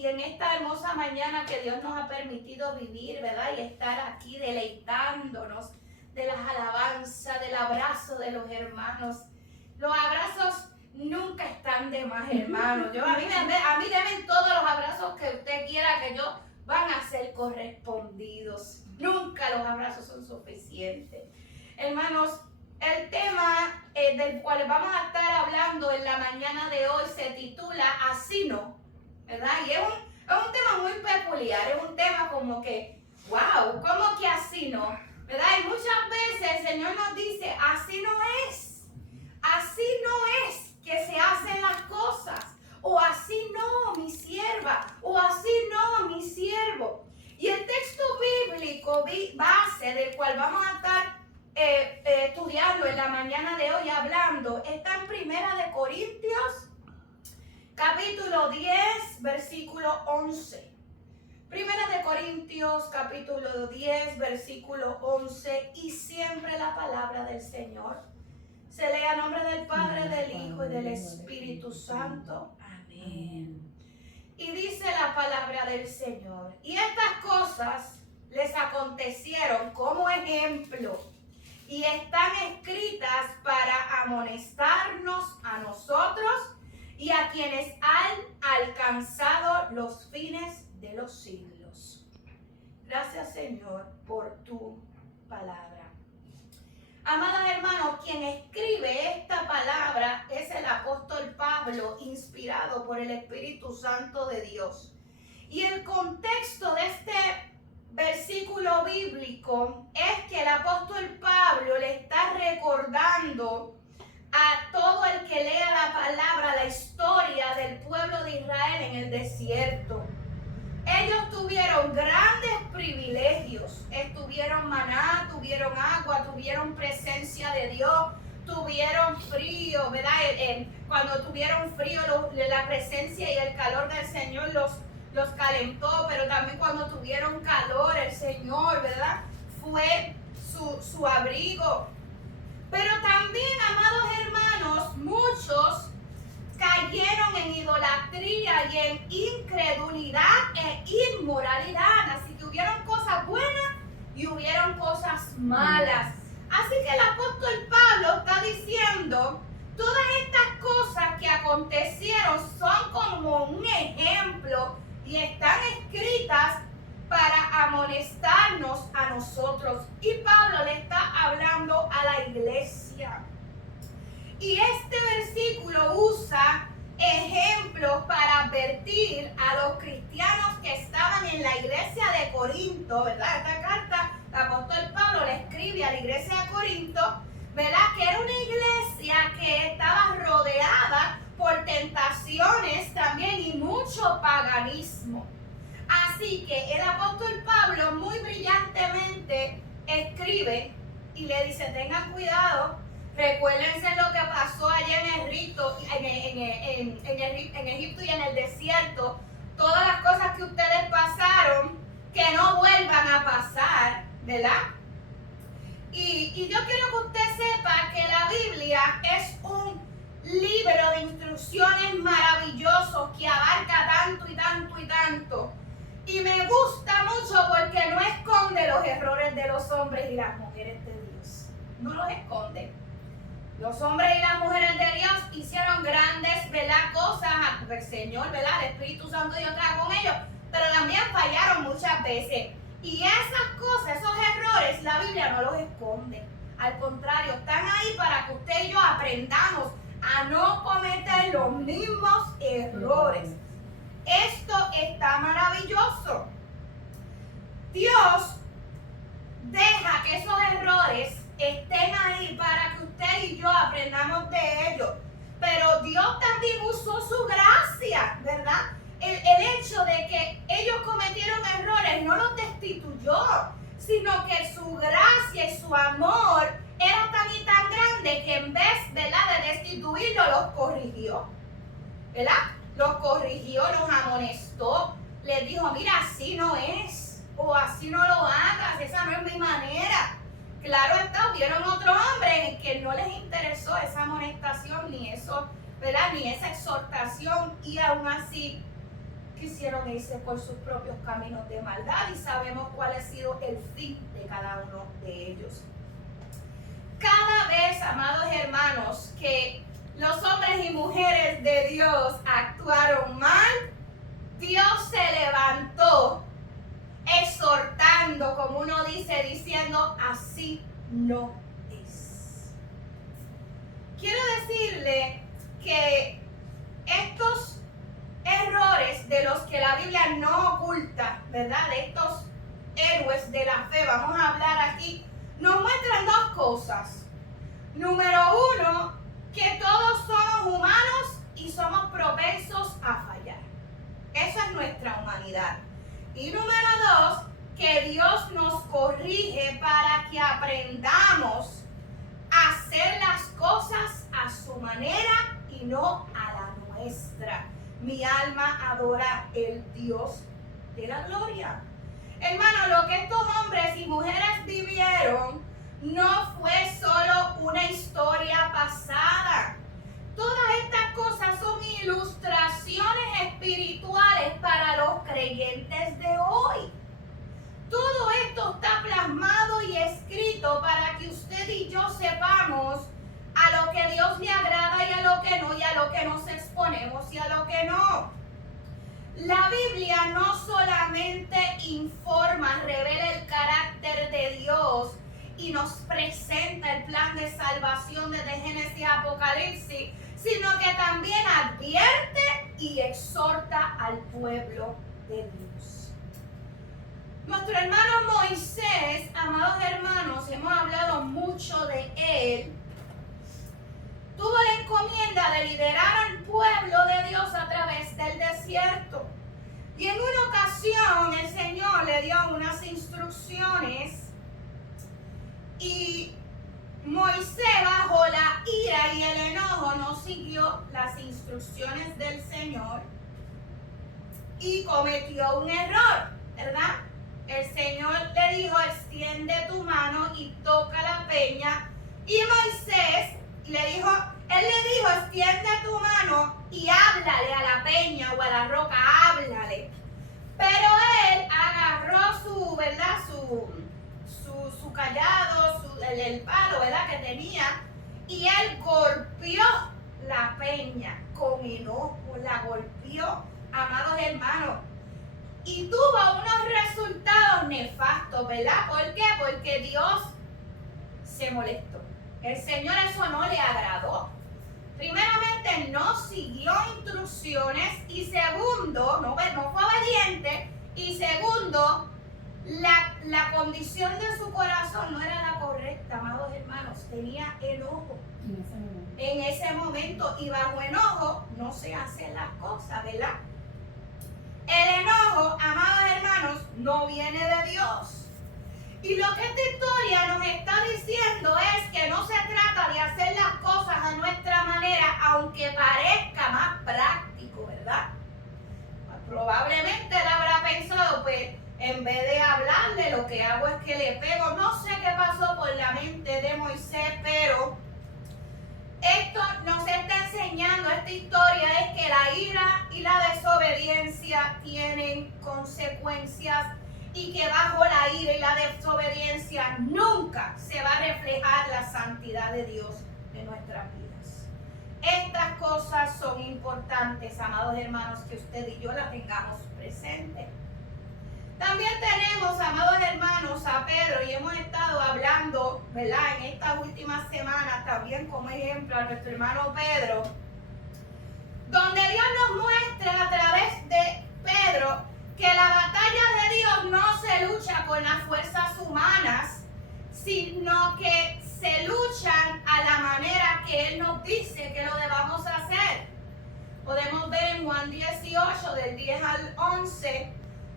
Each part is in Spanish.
y en esta hermosa mañana que Dios nos ha permitido vivir, ¿verdad? Y estar aquí deleitándonos de las alabanzas, del abrazo de los hermanos. Los abrazos nunca están de más, hermanos. A mí deben todos los abrazos que usted quiera que yo van a ser correspondidos. Nunca los abrazos son suficientes. Hermanos, el tema del cual vamos a estar hablando en la mañana de hoy se titula Así no, ¿verdad? Y es un tema muy peculiar, es un tema como que, wow, ¿cómo que así no? ¿Verdad? Y muchas veces el Señor nos dice, así no es que se hacen las cosas, o así no, mi sierva, o así no, mi siervo. Y el texto bíblico base del cual vamos a estar estudiando en la mañana de hoy hablando, está en Primera de Corintios, capítulo 10, versículo 11. Primera de Corintios, capítulo 10, versículo 11, y siempre la palabra del Señor se lee a nombre del Padre, del Hijo y del Espíritu Santo. Amén. Y dice la palabra del Señor, y estas cosas les acontecieron como ejemplo, y están escritas para amonestarnos a nosotros y a quienes han alcanzado los fines de los siglos. Gracias, Señor, por tu palabra. Amados hermanos, quien escribe esta palabra es el apóstol Pablo, inspirado por el Espíritu Santo de Dios. Y el contexto de este versículo bíblico es que el apóstol Pablo le está recordando a todo el que lea la palabra la historia del pueblo de Israel en el desierto. Ellos tuvieron grandes privilegios, tuvieron maná, tuvieron agua, tuvieron presencia de Dios, tuvieron frío, ¿verdad? Cuando tuvieron frío, la presencia y el calor del Señor los calentó, pero también cuando tuvieron calor, el Señor, ¿verdad? Fue su abrigo. Pero también, amados hermanos, muchos cayeron en idolatría y en incredulidad e inmoralidad. Así que hubieron cosas buenas y hubieron cosas malas. Así que el apóstol Pablo está diciendo, todas estas cosas que acontecieron son como un ejemplo y están escritas para amonestarnos a nosotros. Y Pablo le está hablando a la iglesia. Y este versículo usa ejemplos para advertir a los cristianos que estaban en la iglesia de Corinto, ¿verdad? Esta carta, el apóstol Pablo le escribe a la iglesia de Corinto, ¿verdad? Que era una iglesia que estaba rodeada por tentaciones también y mucho paganismo. Así que el apóstol Pablo muy brillantemente escribe y le dice, tengan cuidado. Recuérdense lo que pasó allá en Egipto y en el desierto. Todas las cosas que ustedes pasaron, que no vuelvan a pasar, ¿verdad? Y yo quiero que usted sepa que la Biblia es un libro de instrucciones maravilloso que abarca tanto y tanto y tanto. Y me gusta mucho porque no esconde los errores de los hombres y las mujeres de Dios. No los esconde. Los hombres y las mujeres de Dios hicieron grandes, ¿verdad?, cosas, porque el Señor, ¿verdad?, el Espíritu Santo Dios estaba con ellos, pero también fallaron muchas veces. Y esas cosas, esos errores, la Biblia no los esconde. Al contrario, están ahí para que usted y yo aprendamos a no cometer los mismos errores. Esto está maravilloso. Dios deja que esos errores estén ahí para que usted y yo aprendamos de ellos. Pero Dios también usó su gracia, ¿verdad? El hecho de que ellos cometieron errores no los destituyó, sino que su gracia y su amor era tan y tan grande que en vez, ¿verdad?, de destituirlo, los corrigió, ¿verdad? Los corrigió, los amonestó, les dijo, mira, así no es, o así no lo hagas, esa no es mi manera. Claro está, hubieron otros hombres que no les interesó esa amonestación, ni eso, ¿verdad?, ni esa exhortación, y aún así quisieron irse por sus propios caminos de maldad y sabemos cuál ha sido el fin de cada uno de ellos. Cada vez, amados hermanos, que los hombres y mujeres de Dios actuaron mal, Dios se levantó exhortando, como uno dice, diciendo, así no es. Quiero decirle que estos errores de los que la Biblia no oculta, ¿verdad? De estos héroes de la fe, vamos a hablar aquí, nos muestran dos cosas. Número uno, que todos somos humanos y somos propensos a fallar. Eso es nuestra humanidad. Y número dos, que Dios nos corrige para que aprendamos a hacer las cosas a su manera y no a la nuestra. Mi alma adora el Dios de la gloria. Hermano, lo que estos hombres y mujeres vivieron no fue solo una historia pasada. Todas estas cosas son ilustraciones espirituales para los creyentes de hoy. Todo esto está plasmado y escrito para que usted y yo sepamos a lo que Dios le agrada y a lo que no, y a lo que nos exponemos y a lo que no. La Biblia no solamente informa, revela el carácter de Dios y nos presenta el plan de salvación desde Génesis y Apocalipsis, sino que también advierte y exhorta al pueblo de Dios. Nuestro hermano Moisés, amados hermanos, hemos hablado mucho de él, tuvo la encomienda de liderar al pueblo de Dios a través del desierto. Y en una ocasión el Señor le dio unas instrucciones y Moisés, bajo la ira y el enojo, no siguió las instrucciones del Señor y cometió un error, ¿verdad? El Señor le dijo, extiende tu mano y toca la peña. Y Moisés él le dijo, extiende tu mano y háblale a la peña o a la roca, háblale. Pero él agarró su, ¿verdad? Su callado, el palo, ¿verdad? Que tenía, y él golpeó la peña con enojo, la golpeó, amados hermanos, y tuvo unos resultados nefastos, ¿verdad? ¿Por qué? Porque Dios se molestó. El Señor eso no le agradó. Primeramente, no siguió instrucciones, y segundo, no fue obediente, y segundo, la condición de su corazón no era la correcta, amados hermanos. Tenía enojo en ese momento, y bajo enojo no se hacen las cosas, ¿verdad? El enojo, amados hermanos, no viene de Dios. Y lo que esta historia nos está diciendo es que no se trata de hacer las cosas a nuestra manera, aunque parezca más práctico, ¿verdad? Probablemente él habrá pensado, pues, en vez de hablarle, lo que hago es que le pego. No sé qué pasó por la mente de Moisés, pero esto nos está enseñando, esta historia, es que la ira y la desobediencia tienen consecuencias, y que bajo la ira y la desobediencia nunca se va a reflejar la santidad de Dios en nuestras vidas. Estas cosas son importantes, amados hermanos, que usted y yo las tengamos presentes. También tenemos, amados hermanos, a Pedro, y hemos estado hablando, ¿verdad?, en estas últimas semanas también como ejemplo a nuestro hermano Pedro, donde Dios nos muestra a través de Pedro que la batalla de Dios no se lucha con las fuerzas humanas, sino que se luchan a la manera que Él nos dice que lo debamos hacer. Podemos ver en Juan 18, del 10 al 11,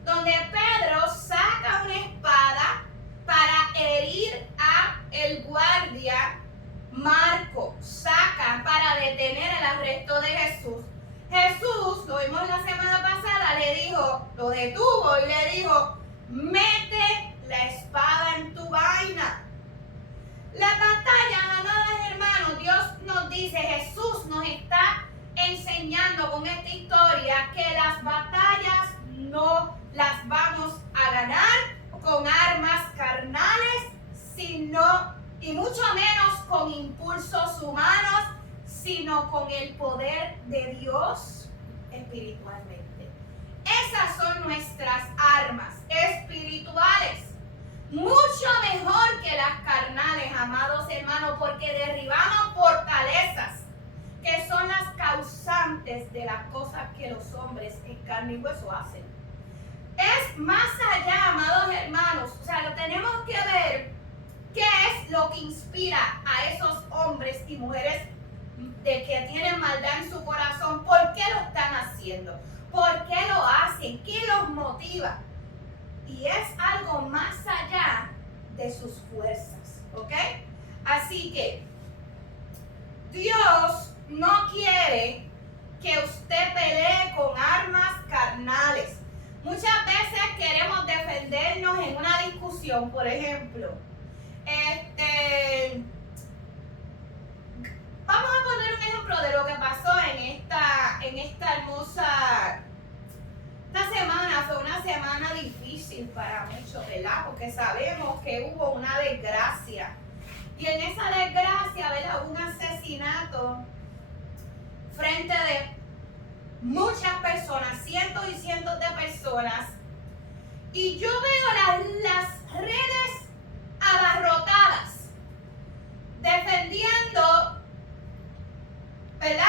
donde Pedro saca una espada para herir a el guardia Marco, saca para detener el arresto de Jesús. Jesús, lo vimos la semana pasada, lo detuvo y le dijo, mete la espada en tu vaina. La batalla, amados hermanos, Dios nos dice, Jesús nos está enseñando con esta historia que las batallas las vamos a ganar con armas carnales, sino, y mucho menos con impulsos humanos, sino con el poder de Dios espiritualmente. Esas son nuestras armas espirituales. Mucho mejor que las carnales, amados hermanos, porque derribamos fortalezas que son las causantes de las cosas que los hombres en carne y hueso hacen. Es más allá, amados hermanos, o sea, lo tenemos que ver qué es lo que inspira a esos hombres y mujeres de que tienen maldad en su corazón. ¿Por qué lo están haciendo? ¿Por qué lo hacen? ¿Qué los motiva? Y es algo más allá de sus fuerzas, ¿ok? Así que Dios no quiere que usted pelee con armas carnales. Muchas veces queremos defendernos en una discusión, por ejemplo. Vamos a poner un ejemplo de lo que pasó en esta hermosa... Esta semana fue una semana difícil para muchos, ¿verdad? Porque sabemos que hubo una desgracia. Y en esa desgracia, ¿verdad? Hubo un asesinato frente de muchas personas, cientos y cientos de personas. Y yo veo las redes abarrotadas, defendiendo, ¿verdad?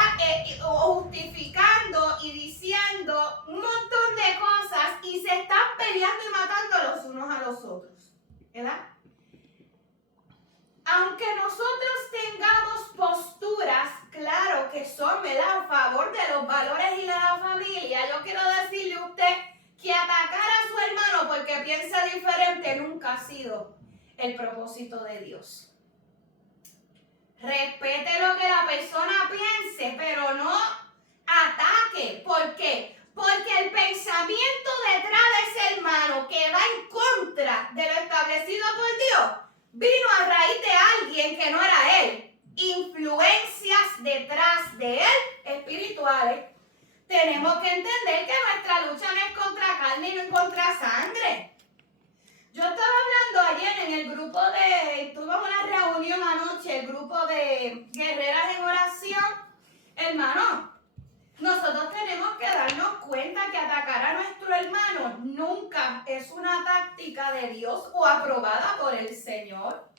O justificando y diciendo un montón de cosas y se están peleando y matando los unos a los otros, ¿verdad? Aunque nosotros tengamos posturas, claro, que son, ¿verdad?, a favor de los valores y de la familia, yo quiero decirle a usted que atacar a su hermano porque piensa diferente nunca ha sido el propósito de Dios. Respete lo que la persona piense, pero no ataque. ¿Por qué? Porque el pensamiento detrás de ese hermano que va en contra de lo establecido por Dios vino a raíz de alguien que no era él. Influencias detrás de él espirituales. Tenemos que entender que nuestra lucha no es contra carne y no es contra sangre. Yo estaba hablando ayer en el grupo tuvimos una reunión anoche, el grupo de guerreras en oración. Hermano, nosotros tenemos que darnos cuenta que atacar a nuestro hermano nunca es una táctica de Dios o aprobada por el Señor.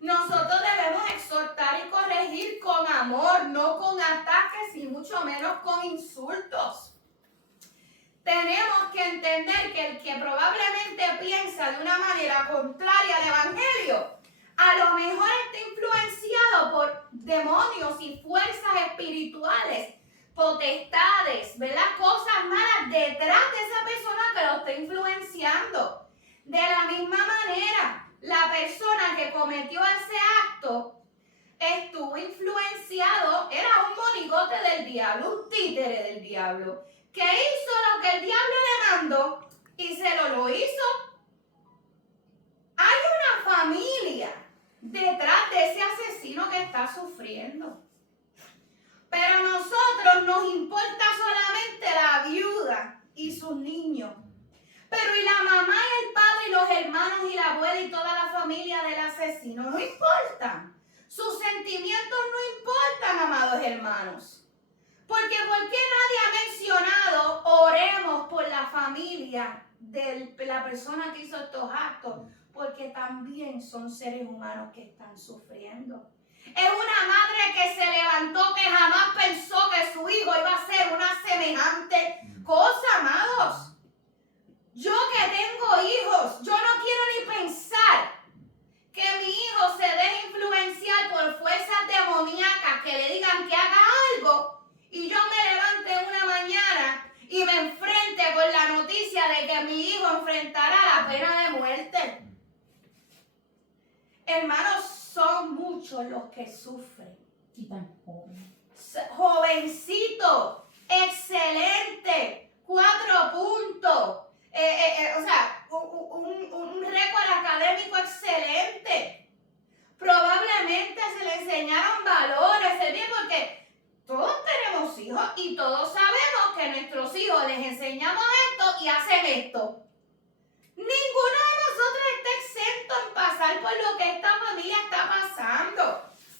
Nosotros debemos exhortar y corregir con amor, no con ataques y mucho menos con insultos. Tenemos que entender que el que probablemente piensa de una manera contraria al Evangelio, a lo mejor está influenciado por demonios y fuerzas espirituales, potestades, ¿verdad? Cosas malas detrás de esa persona que lo está influenciando. De la misma manera, la persona que cometió ese acto estuvo influenciado, era un monigote del diablo, un títere del diablo, que hizo lo que el diablo le mandó y se lo hizo. Hay una familia detrás de ese asesino que está sufriendo. Pero a nosotros nos importa solamente la viuda y sus niños. Pero y la mamá y el padre y los hermanos y la abuela y toda la familia del asesino no importan. Sus sentimientos no importan, amados hermanos. Porque ¿por qué nadie ha mencionado oremos por la familia de la persona que hizo estos actos? Porque también son seres humanos que están sufriendo. Es una madre que se levantó, que jamás pensó que su hijo iba a ser una semejante cosa, amados. Yo que tengo hijos, yo no quiero ni pensar que mi hijo se deje influenciar por fuerzas demoníacas que le digan que haga algo y yo me levante una mañana y me enfrente con la noticia de que mi hijo enfrentará la pena de muerte. Hermanos, son muchos los que sufren. Y tan joven. Jovencito, excelente, 4 puntos. O sea, un récord académico excelente. Probablemente se le enseñaron valores, porque todos tenemos hijos y todos sabemos que a nuestros hijos les enseñamos esto y hacen esto. Ninguno de nosotros está exento en pasar por lo que esta familia está pasando.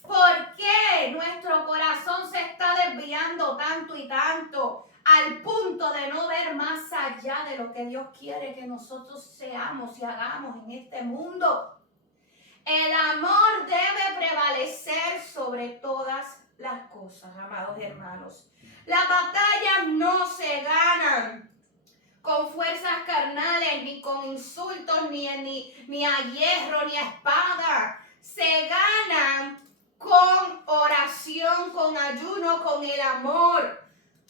¿Por qué nuestro corazón se está desviando tanto y tanto al punto de no ver más allá de lo que Dios quiere que nosotros seamos y hagamos en este mundo? El amor debe prevalecer sobre todas las cosas, amados hermanos. Las batallas no se ganan con fuerzas carnales, ni con insultos, ni a hierro, ni a espada. Se ganan con oración, con ayuno, con el amor.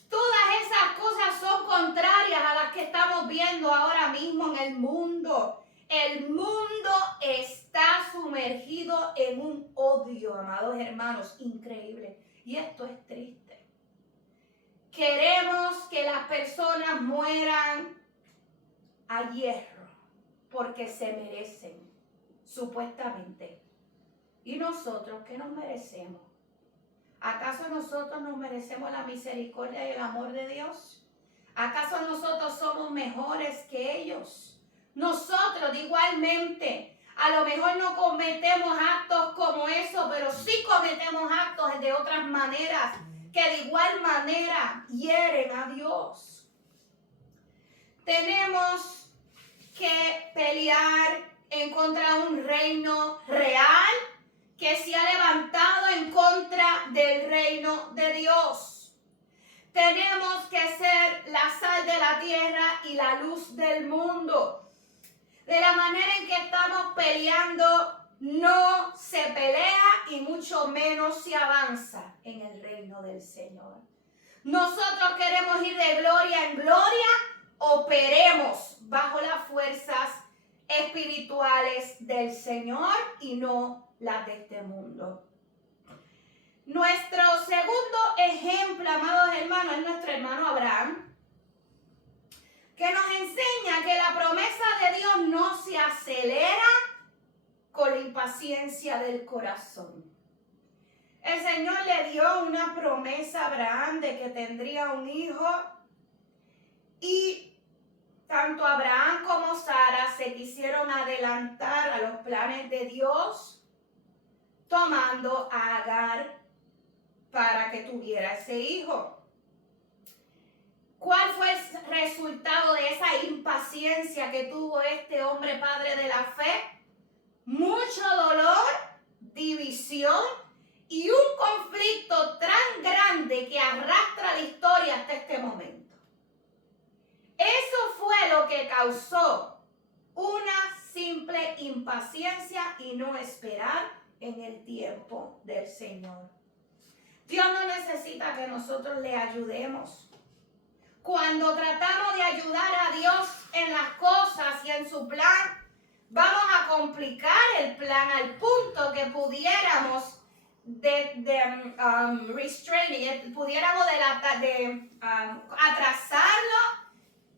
Todas esas cosas son contrarias a las que estamos viendo ahora mismo en el mundo. El mundo está sumergido en un odio, amados hermanos, increíble. Y esto es triste. Queremos que las personas mueran a hierro porque se merecen, supuestamente. ¿Y nosotros qué nos merecemos? ¿Acaso nosotros nos merecemos la misericordia y el amor de Dios? ¿Acaso nosotros somos mejores que ellos? Nosotros igualmente, a lo mejor no cometemos actos como eso, pero sí cometemos actos de otras maneras que de igual manera hieren a Dios. Tenemos que pelear en contra de un reino real que se ha levantado en contra del reino de Dios. Tenemos que ser la sal de la tierra y la luz del mundo. De la manera en que estamos peleando, no se pelea y mucho menos se avanza en el reino del Señor. Nosotros queremos ir de gloria en gloria, operemos bajo las fuerzas espirituales del Señor y no las de este mundo. Nuestro segundo ejemplo, amados hermanos, es nuestro hermano Abraham, que nos enseña que la promesa de Dios no se acelera con la impaciencia del corazón. El Señor le dio una promesa a Abraham de que tendría un hijo y tanto Abraham como Sara se quisieron adelantar a los planes de Dios, tomando a Agar para que tuviera ese hijo. ¿Cuál fue el resultado de esa impaciencia que tuvo este hombre padre de la fe? Mucho dolor, división y un conflicto tan grande que arrastra la historia hasta este momento. Eso fue lo que causó una simple impaciencia y no esperar en el tiempo del Señor. Dios no necesita que nosotros le ayudemos. Cuando tratamos de ayudar a Dios en las cosas y en su plan, vamos a complicar el plan al punto que pudiéramos atrasarlo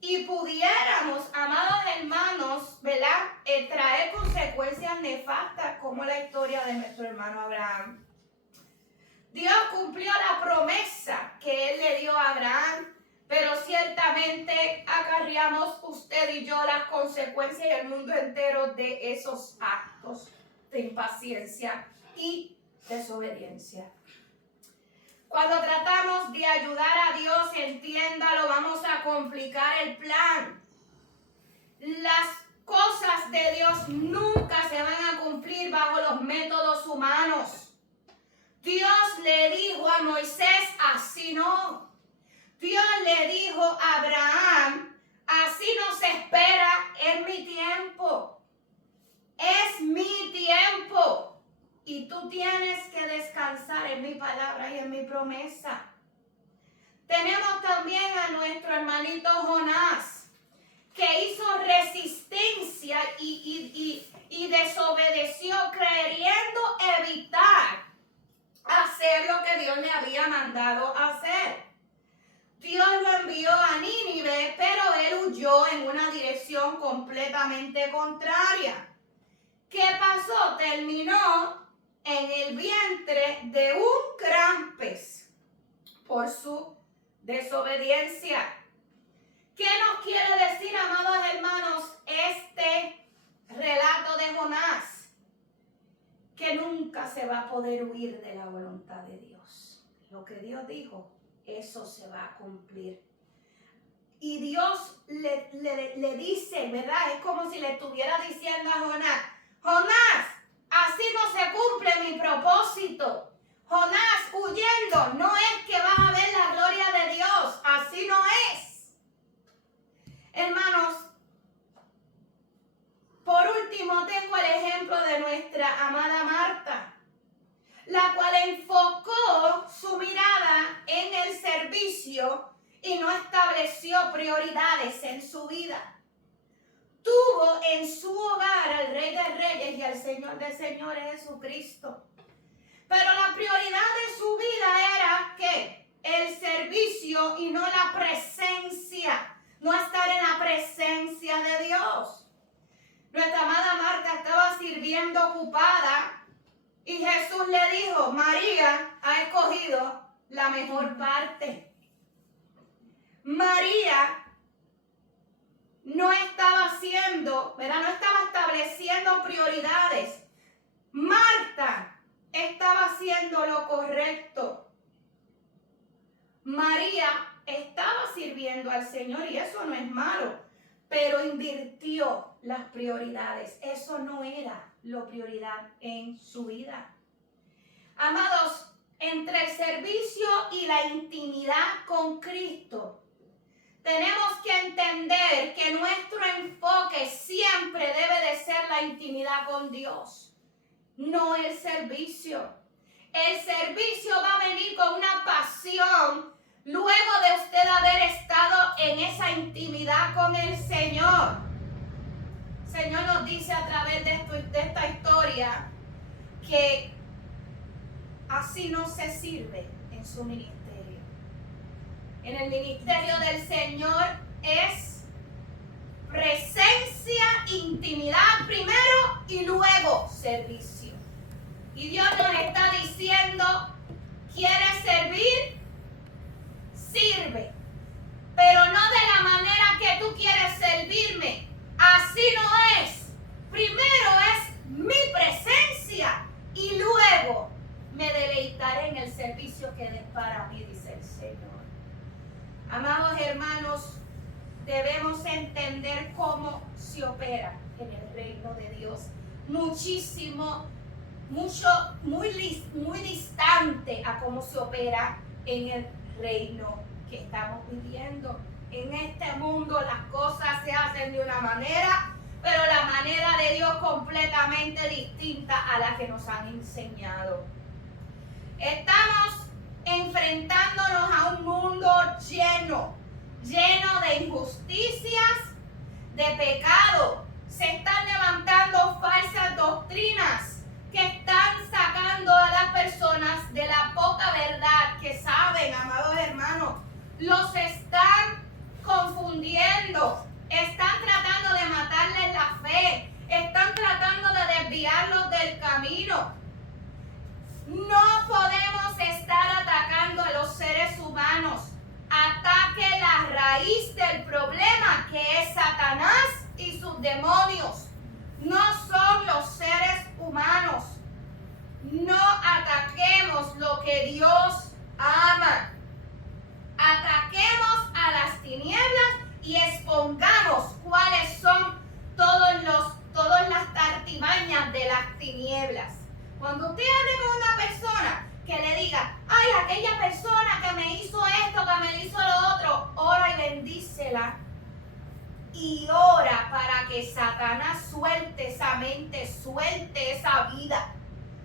y pudiéramos, amados hermanos, ¿verdad? Traer consecuencias nefastas como la historia de nuestro hermano Abraham. Dios cumplió la promesa que Él le dio a Abraham, pero ciertamente acarreamos usted y yo las consecuencias y el mundo entero de esos actos de impaciencia y desobediencia. Cuando tratamos de ayudar a Dios, entiéndalo, vamos a complicar el plan. Las cosas de Dios nunca se van a cumplir bajo los métodos humanos. Dios le dijo a Moisés, así no. Dios le dijo a Abraham, así no se espera, es mi tiempo. Es mi tiempo. Y tú tienes que descansar en mi palabra y en mi promesa. Tenemos también a nuestro hermanito Jonás, que hizo resistencia y desobedeció, queriendo evitar hacer lo que Dios le había mandado hacer. Dios lo envió a Nínive, pero él huyó en una dirección completamente contraria. ¿Qué pasó? Terminó en el vientre de un gran pez por su desobediencia. ¿Qué nos quiere decir, amados hermanos, este relato de Jonás? Que nunca se va a poder huir de la voluntad de Dios. Lo que Dios dijo, eso se va a cumplir. Y Dios le dice, ¿verdad? Es como si le estuviera diciendo a Jonás, Jonás, así no se cumple mi propósito. Jonás, huyendo, no es que vas a ver la gloria de Dios, así no es. Hermanos, por último tengo el ejemplo de nuestra amada Marta, la cual enfocó su mirada en el servicio y no estableció prioridades en su vida. Tuvo en su hogar al Rey de Reyes y al Señor de Señores, Jesucristo. Pero la prioridad de su vida era ¿qué? El servicio y no la presencia, no estar en la presencia de Dios. Nuestra amada Marta estaba sirviendo ocupada y Jesús le dijo, María ha escogido la mejor parte. María no estaba haciendo, ¿verdad? No estaba estableciendo prioridades. Marta estaba haciendo lo correcto. María estaba sirviendo al Señor y eso no es malo, pero invirtió las prioridades. Eso no era la prioridad en su vida. Amados, entre el servicio y la intimidad con Cristo, tenemos que entender que nuestro enfoque siempre debe de ser la intimidad con Dios, no el servicio. El servicio va a venir con una pasión luego de usted haber estado en esa intimidad con el Señor. El Señor nos dice a través de esta historia que así no se sirve en su ministerio. En el ministerio del Señor es presencia, intimidad primero y luego servicio. Y Dios nos está diciendo, ¿quieres servir? Sirve. Pero no de la manera que tú quieres servirme. Así no es. Primero es mi presencia y luego me deleitaré en el servicio que des para mí, dice el Señor. Amados hermanos, debemos entender cómo se opera en el reino de Dios. Muy distante a cómo se opera en el reino que estamos viviendo. En este mundo las cosas se hacen de una manera, pero la manera de Dios completamente distinta a la que nos han enseñado. Estamos enfrentándonos a un mundo lleno de injusticias, de pecado. Se están levantando falsas doctrinas que están sacando a las personas de la poca verdad que saben, amados hermanos. Los están confundiendo, están tratando de matarles la fe, están tratando de desviarlos del camino. No podemos estar atacando a los seres humanos. Ataque la raíz del problema, que es Satanás y sus demonios. No son los seres humanos. No ataquemos lo que Dios ama. Ataquemos a las tinieblas y expongamos cuáles son todas las artimañas de las tinieblas. Cuando usted hable con una persona que le diga, ay, aquella persona que me hizo esto, que me hizo lo otro, ora y bendícela. Y ora para que Satanás suelte esa mente, suelte esa vida.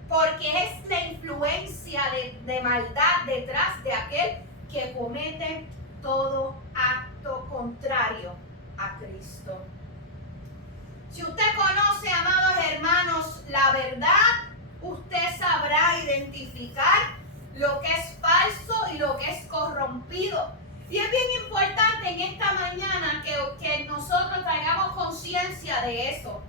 Porque es la influencia de maldad detrás de aquel que comete todo acto contrario a Cristo. Si usted conoce, amados hermanos, la verdad, usted sabrá identificar lo que es falso y lo que es corrompido. Y es bien importante en esta mañana que nosotros traigamos conciencia de eso.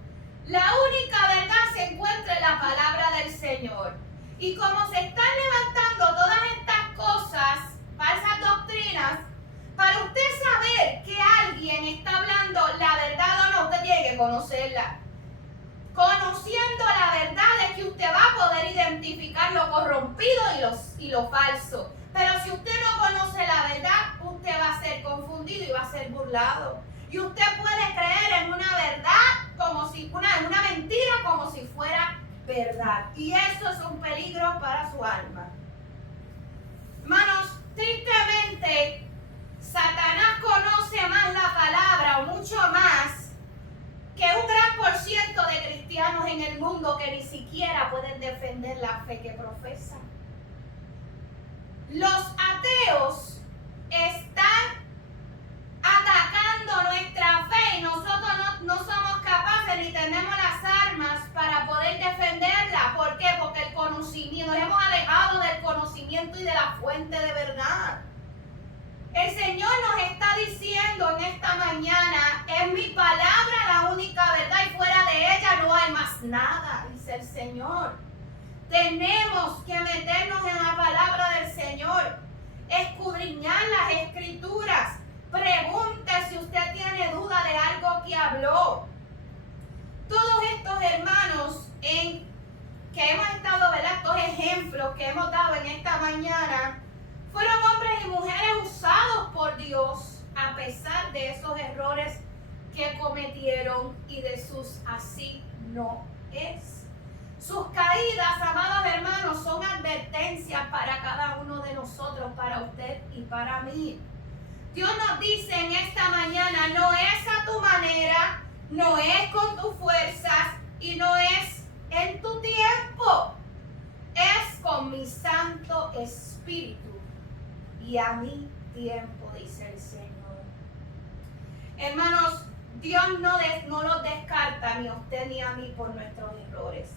La única verdad se encuentra en la palabra del Señor. Y como se están levantando todas estas cosas, falsas doctrinas, que conocerla. Conociendo la verdad es que usted va a poder identificar lo corrompido y lo falso. Pero si usted no conoce la verdad, usted va a ser confundido y va a ser burlado. Y usted puede creer en una verdad como si en una mentira como si fuera verdad. Y eso es un peligro para su alma. Hermanos, tristemente, Satanás conoce más la palabra o mucho más que un gran por ciento de cristianos en el mundo que ni siquiera pueden defender la fe que profesan. Los ateos están atacando nuestra fe y nosotros no somos capaces ni tenemos las armas para poder defenderla. ¿Por qué? Porque el conocimiento, nos hemos alejado del conocimiento y de la fuente de verdad. El Señor nos está diciendo en esta mañana, es mi palabra la única verdad y fuera de ella no hay más nada, dice el Señor. Tenemos que meternos en la palabra del Señor, escudriñar las escrituras. Pregunte si usted tiene duda de algo que habló. Todos estos hermanos que hemos estado, ¿verdad? Estos ejemplos que hemos dado en esta mañana, fueron hombres y mujeres usados por Dios a pesar de esos errores que cometieron y de sus así no es. Sus caídas, amados hermanos, son advertencias para cada uno de nosotros, para usted y para mí. Dios nos dice en esta mañana, no es a tu manera, no es con tus fuerzas y no es en tu tiempo. Es con mi Santo Espíritu y a mi tiempo, dice el Señor. Hermanos, Dios no los descarta ni a usted ni a mí por nuestros errores.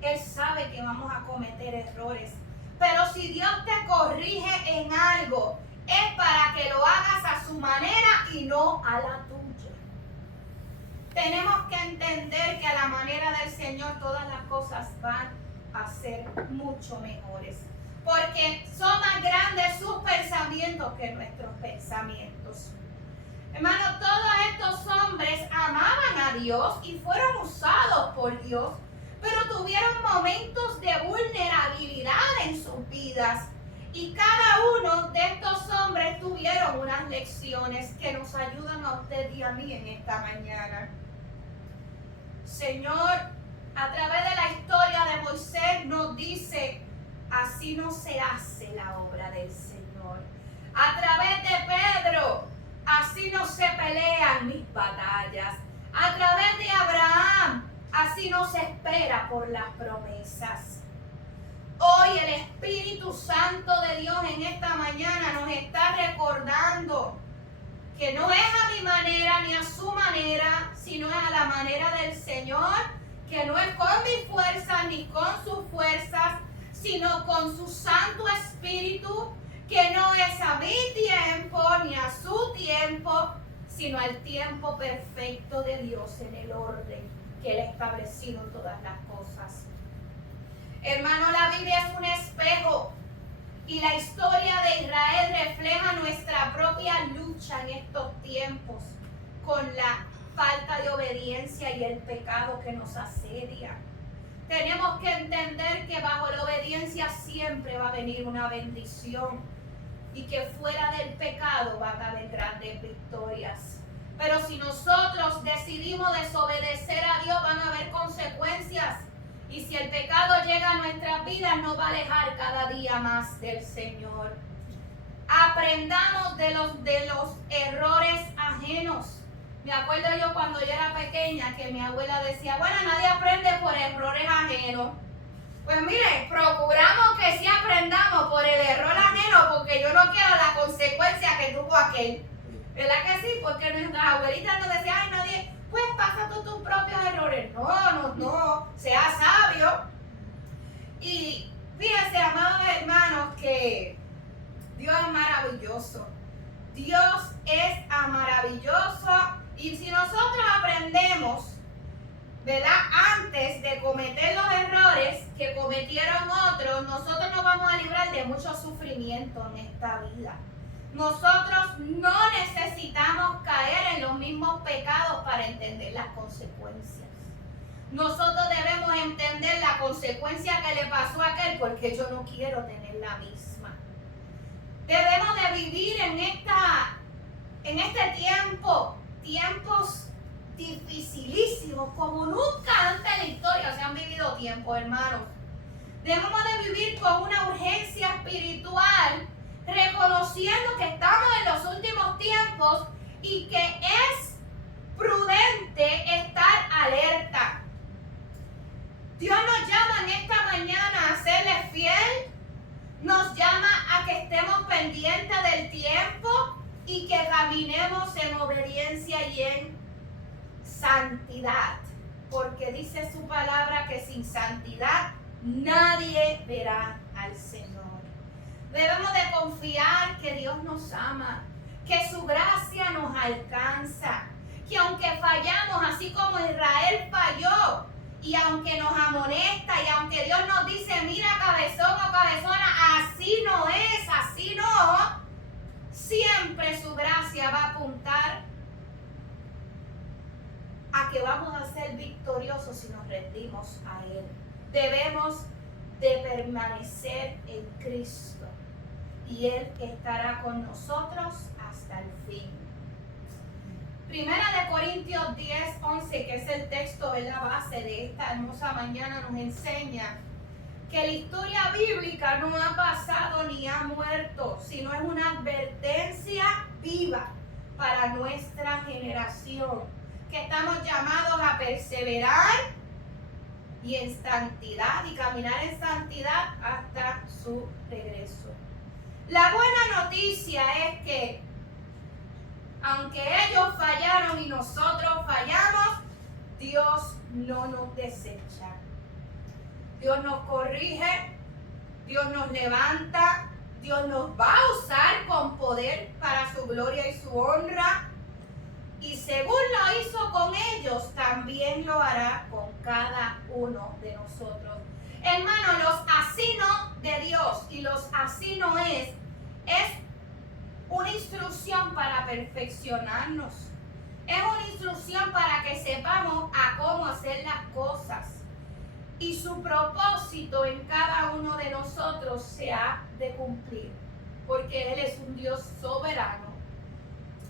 Él sabe que vamos a cometer errores. Pero si Dios te corrige en algo, es para que lo hagas a su manera y no a la tuya. Tenemos que entender que a la manera del Señor todas las cosas van a ser mucho mejores. Porque son más grandes sus pensamientos que nuestros pensamientos. Hermanos, todos estos hombres amaban a Dios y fueron usados por Dios, pero tuvieron momentos de vulnerabilidad en sus vidas. Y cada uno de estos hombres tuvieron unas lecciones que nos ayudan a usted y a mí en esta mañana. Señor, a través de la historia de Moisés nos dice, así no se hace la obra del Señor. A través de Pedro, así no se pelean mis batallas. A través de Abraham, así no se espera por las promesas. Hoy el Espíritu Santo de Dios en esta mañana nos está recordando que no es a mi manera ni a su manera, sino es a la manera del Señor, que no es con mi fuerza ni con sus fuerzas, sino con su Santo Espíritu, que no es a mi tiempo ni a su tiempo, sino al tiempo perfecto de Dios en el orden que Él ha establecido en todas las cosas. Hermano, la Biblia es un espejo y la historia de Israel refleja nuestra propia lucha en estos tiempos con la falta de obediencia y el pecado que nos asedia. Tenemos que entender que bajo la obediencia siempre va a venir una bendición y que fuera del pecado van a haber grandes victorias. Pero si nosotros decidimos desobedecer a Dios, van a haber consecuencias. Y si el pecado llega a nuestras vidas, nos va a alejar cada día más del Señor. Aprendamos de los errores ajenos. Me acuerdo yo cuando yo era pequeña que mi abuela decía, bueno, nadie aprende por errores ajenos. Pues mire, procuramos que sí aprendamos por el error ajeno, porque yo no quiero la consecuencia que tuvo aquel. ¿Verdad que sí? Porque nuestras abuelitas nos decían, ay, nadie, pues pasa tú tus propios errores. No, sea sabio. Y fíjense, amados hermanos, que Dios es maravilloso. Dios es maravilloso. Y si nosotros aprendemos, ¿verdad? Antes de cometer los errores que cometieron otros, nosotros nos vamos a librar de mucho sufrimiento en esta vida. Nosotros no necesitamos caer en los mismos pecados para entender las consecuencias. nosotros debemos entender la consecuencia que le pasó a aquel, porque yo no quiero tener la misma. Debemos de vivir en este tiempos dificilísimos, como nunca antes en la historia se han vivido tiempos, hermanos. Debemos de vivir con una urgencia espiritual, reconociendo que estamos en los últimos tiempos y que es prudente estar alerta. Dios nos llama en esta mañana a serle fiel, nos llama a que estemos pendientes del tiempo y que caminemos en obediencia y en santidad, porque dice su palabra que sin santidad nadie verá al Señor. Debemos de confiar que Dios nos ama, que su gracia nos alcanza, que aunque fallamos, así como Israel falló, y aunque nos amonesta, y aunque Dios nos dice, mira cabezón o cabezona, así no es, así no, siempre su gracia va a apuntar a que vamos a ser victoriosos si nos rendimos a Él. Debemos de permanecer en Cristo y Él estará con nosotros hasta el fin. Primera de Corintios 10, 11, que es el texto, es la base de esta hermosa mañana, nos enseña que la historia bíblica no ha pasado ni ha muerto, sino es una advertencia viva para nuestra generación, que estamos llamados a perseverar y en santidad y caminar en santidad hasta su regreso. La buena noticia es que aunque ellos fallaron y nosotros fallamos, Dios no nos desecha. Dios nos corrige, Dios nos levanta, Dios nos va a usar con poder para su gloria y su honra. Y según lo hizo con ellos, también lo hará con cada uno de nosotros. Hermanos, los así no de Dios y los así no es una instrucción para perfeccionarnos. Es una instrucción para que sepamos a cómo hacer las cosas. Y su propósito en cada uno de nosotros se ha de cumplir. Porque Él es un Dios soberano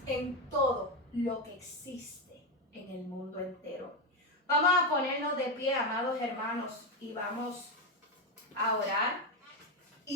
en todo lo que existe en el mundo entero. Vamos a ponernos de pie, amados hermanos, y vamos a orar.